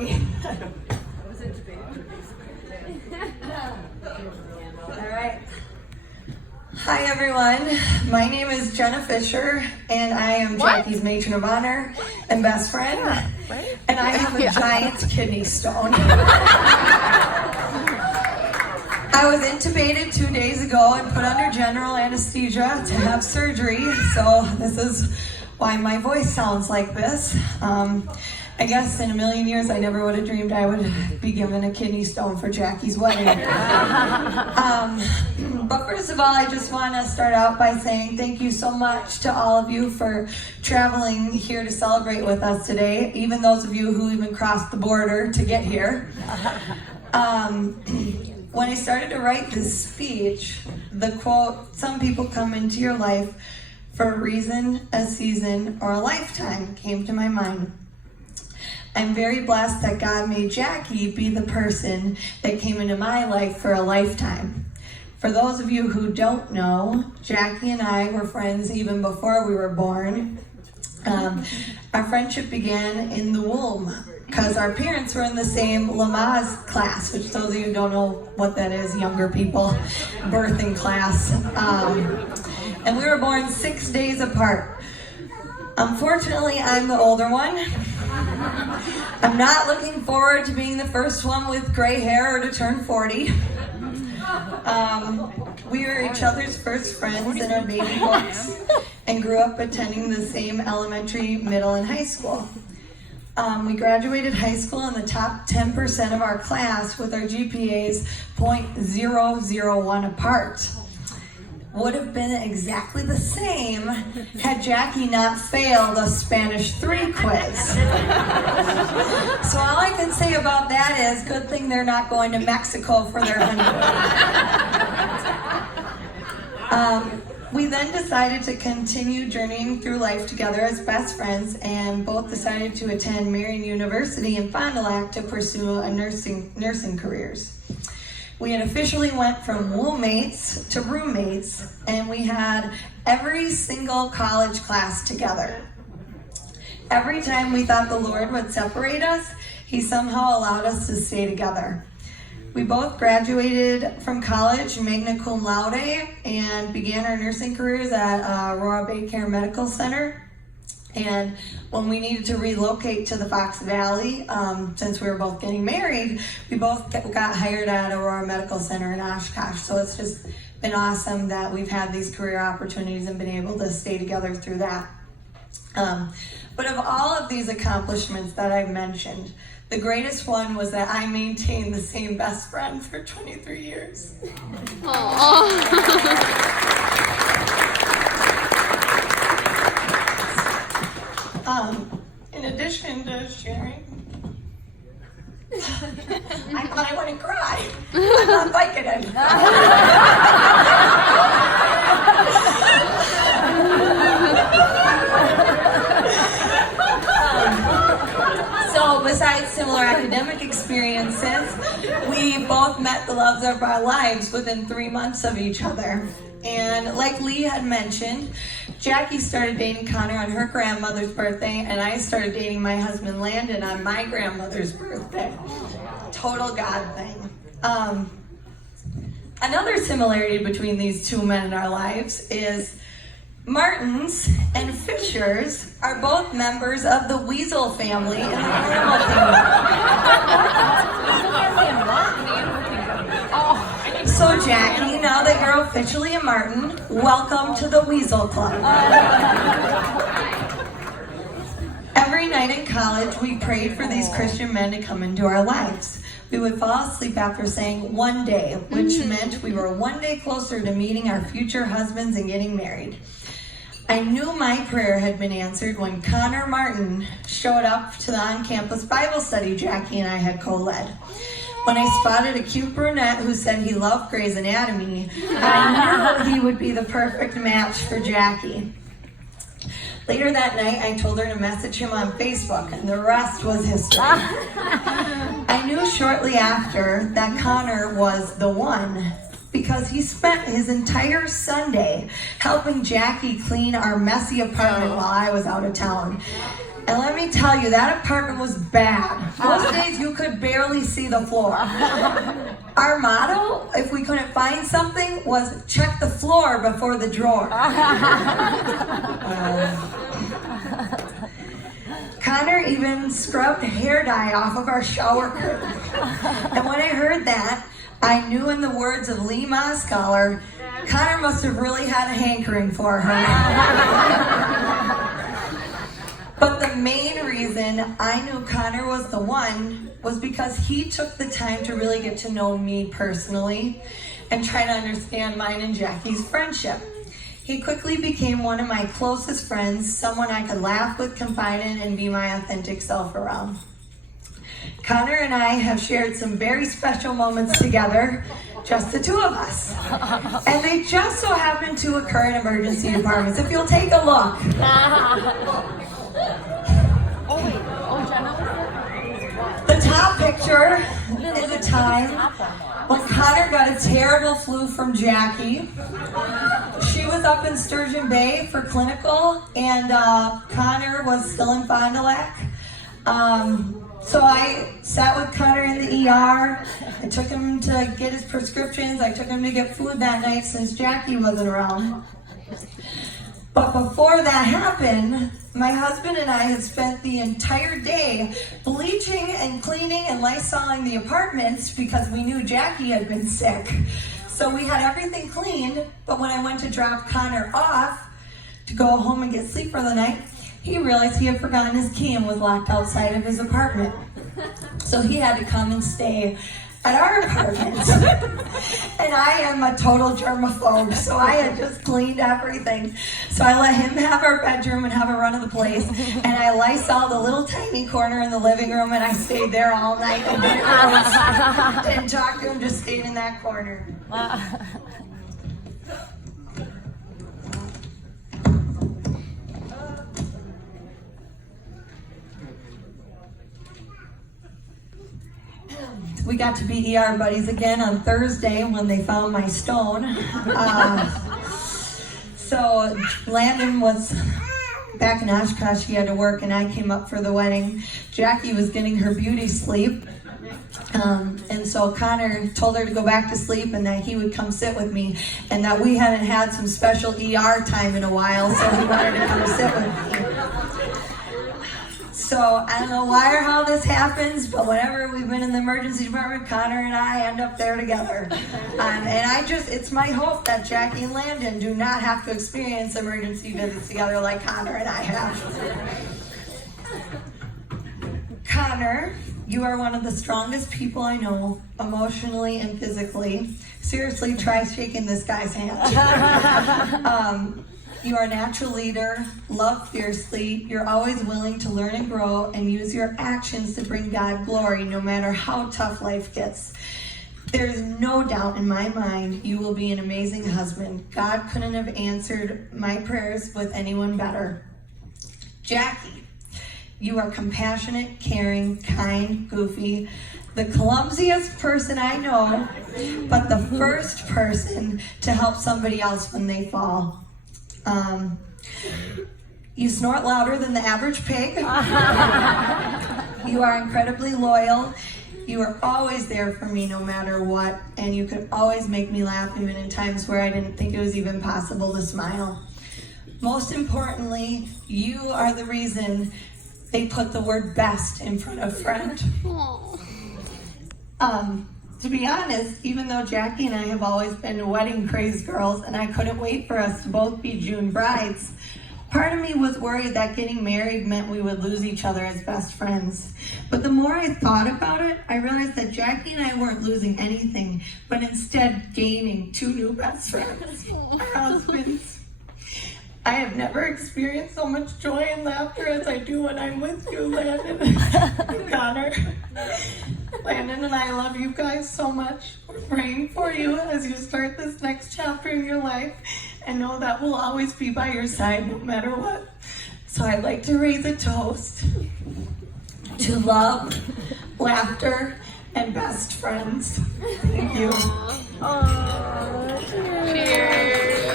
me. All right. Hi, everyone. My name is Jenna Fisher, and I am Jackie's matron of honor and best friend. And I have a giant kidney stone. I was intubated 2 days ago and put under general anesthesia to have surgery, so this is why my voice sounds like this. I guess in a million years I never would have dreamed I would be given a kidney stone for Jackie's wedding. But first of all, I just want to start out by saying thank you so much to all of you for traveling here to celebrate with us today, even those of you who even crossed the border to get here. When I started to write this speech, the quote, "Some people come into your life for a reason, a season, or a lifetime," came to my mind. I'm very blessed that God made Jackie be the person that came into my life for a lifetime. For those of you who don't know, Jackie and I were friends even before we were born. Our friendship began in the womb because our parents were in the same Lamaze class, which those of you who don't know what that is, younger people, birthing class. And we were born 6 days apart. Unfortunately, I'm the older one. I'm not looking forward to being the first one with gray hair or to turn 40. We were each other's first friends in our baby books and grew up attending the same elementary, middle, and high school. We graduated high school in the top 10% of our class with our GPAs .001 apart. Would have been exactly the same had Jackie not failed a Spanish 3 quiz. So all I can say about that is, good thing they're not going to Mexico for their honeymoon. We then decided to continue journeying through life together as best friends, and both decided to attend Marian University in Fond du Lac to pursue nursing careers. We had officially went from roommates to roommates, and we had every single college class together. Every time we thought the Lord would separate us, He somehow allowed us to stay together. We both graduated from college magna cum laude and began our nursing careers at Aurora Bay Care Medical Center. And when we needed to relocate to the Fox Valley, since we were both getting married, we both got hired at Aurora Medical Center in Oshkosh. So it's just been awesome that we've had these career opportunities and been able to stay together through that. But of all of these accomplishments that I've mentioned, the greatest one was that I maintained the same best friend for 23 years. In addition to sharing, I thought I wouldn't cry. I'm not Vicodin. So besides similar academic experiences, we both met the loves of our lives within 3 months of each other. And like Lee had mentioned, Jackie started dating Connor on her grandmother's birthday, and I started dating my husband Landon on my grandmother's birthday. Total God thing. Another similarity between these two men in our lives is Martins and Fishers are both members of the Weasel family in the animal kingdom. So Jackie, now that you're officially a Martin, welcome to the Weasel Club. Every night in college, we prayed for these Christian men to come into our lives. We would fall asleep after saying one day, which meant we were one day closer to meeting our future husbands and getting married. I knew my prayer had been answered when Connor Martin showed up to the on-campus Bible study Jackie and I had co-led. When I spotted a cute brunette who said he loved Grey's Anatomy, I knew he would be the perfect match for Jackie. Later that night, I told her to message him on Facebook, and the rest was history. I knew shortly after that Connor was the one, because he spent his entire Sunday helping Jackie clean our messy apartment while I was out of town. And let me tell you, that apartment was bad. Most days you could barely see the floor. Our motto, if we couldn't find something, was check the floor before the drawer. Connor even scrubbed hair dye off of our shower curtain. And when I heard that, I knew, in the words of Lee Moskoller, Connor must have really had a hankering for her. But the main reason I knew Connor was the one was because he took the time to really get to know me personally and try to understand mine and Jackie's friendship. He quickly became one of my closest friends, someone I could laugh with, confide in, and be my authentic self around. Connor and I have shared some very special moments together, just the two of us. And they just so happen to occur in emergency departments. If you'll take a look. The top picture is a time when Connor got a terrible flu from Jackie. She was up in Sturgeon Bay for clinical, and Connor was still in Fond du Lac. So I sat with Connor in the ER. I took him to get his prescriptions. I took him to get food that night since Jackie wasn't around. But before that happened, my husband and I had spent the entire day bleaching and cleaning and lysoling the apartments because we knew Jackie had been sick. So we had everything cleaned, but when I went to drop Connor off to go home and get sleep for the night, he realized he had forgotten his key and was locked outside of his apartment. So he had to come and stay at our apartment. And I am a total germaphobe, so I had just cleaned everything. So I let him have our bedroom and have a run of the place, and I lysoled a little tiny corner in the living room, and I stayed there all night and didn't talk to him, just stayed in that corner. We got to be ER buddies again on Thursday when they found my stone. So Landon was back in Oshkosh, he had to work, and I came up for the wedding. Jackie was getting her beauty sleep. And so Connor told her to go back to sleep and that he would come sit with me, and that we hadn't had some special ER time in a while, so he wanted to come sit with me. So I don't know why or how this happens, but whenever we've been in the emergency department, Connor and I end up there together. And it's my hope that Jackie and Landon do not have to experience emergency visits together like Connor and I have. Connor, you are one of the strongest people I know, emotionally and physically. Seriously, try shaking this guy's hand. You are a natural leader, love fiercely, you're always willing to learn and grow and use your actions to bring God glory no matter how tough life gets. There is no doubt in my mind you will be an amazing husband. God couldn't have answered my prayers with anyone better. Jackie, you are compassionate, caring, kind, goofy, the clumsiest person I know, but the first person to help somebody else when they fall. You snort louder than the average pig. You are incredibly loyal. You are always there for me no matter what, and you could always make me laugh even in times where I didn't think it was even possible to smile. Most importantly, you are the reason they put the word best in front of friend. To be honest, even though Jackie and I have always been wedding craze girls and I couldn't wait for us to both be June brides, part of me was worried that getting married meant we would lose each other as best friends. But the more I thought about it, I realized that Jackie and I weren't losing anything, but instead gaining two new best friends, our husbands. I have never experienced so much joy and laughter as I do when I'm with you, Landon and Connor. Landon and I love you guys so much. We're praying for you as you start this next chapter in your life, and know that we'll always be by your side no matter what. So I'd like to raise a toast to love, laughter, and best friends. Thank you. Cheers.